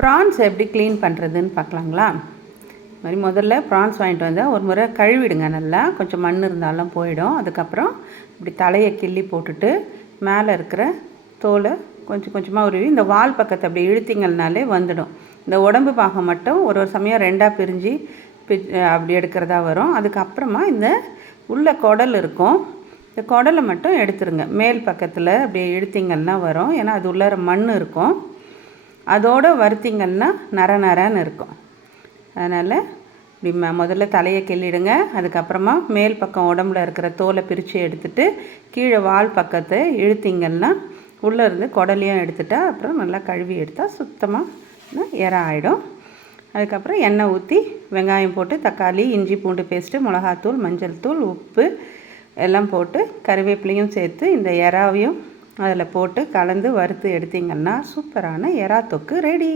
Prawns எப்படி clean பண்ணுறதுன்னு பார்க்கலாங்களா? இது மாதிரி முதல்ல ப்ரான்ஸ் வாங்கிட்டு வந்தால் ஒரு முறை கழுவிடுங்க. நல்லா கொஞ்சம் மண் இருந்தாலும் போயிடும். அதுக்கப்புறம் இப்படி தலையை கிள்ளி போட்டுட்டு மேலே இருக்கிற தோலை கொஞ்சம் கொஞ்சமாக உருவி இந்த வால் பக்கத்தை அப்படி இழுத்திங்கனாலே வந்துடும். இந்த உடம்பு பாகம் மட்டும் ஒரு சமயம் ரெண்டாக பிரிஞ்சு அப்படி எடுக்கிறதா வரும். அதுக்கப்புறமா இந்த உள்ள குடல் இருக்கும், இந்த குடலை மட்டும் எடுத்துருங்க. மேல் பக்கத்தில் அப்படியே இழுத்திங்கன்னா வரும். ஏன்னா அது உள்ளார மண் இருக்கும். அதோடு வறுத்திங்கன்னா நரன்னு இருக்கும். அதனால் இப்படி முதல்ல தலையை கிள்ளிடுங்க. அதுக்கப்புறமா மேல் பக்கம் உடம்புல இருக்கிற தோலை பிரித்து எடுத்துகிட்டு கீழே வால் பக்கத்தை இழுத்திங்கன்னா உள்ளே இருந்து குடலையும் எடுத்துட்டா அப்புறம் நல்லா கழுவி எடுத்தால் சுத்தமாக இறா ஆகிடும். அதுக்கப்புறம் எண்ணெய் ஊற்றி வெங்காயம் போட்டு தக்காளி, இஞ்சி பூண்டு பேஸ்ட்டு, மிளகாத்தூள், மஞ்சள் தூள், உப்பு எல்லாம் போட்டு கறிவேப்பிலையும் சேர்த்து இந்த இறாவையும் அதில் போட்டு கலந்து வறுத்து எடுத்திங்கன்னா சூப்பரான இறா தொக்கு ரெடி.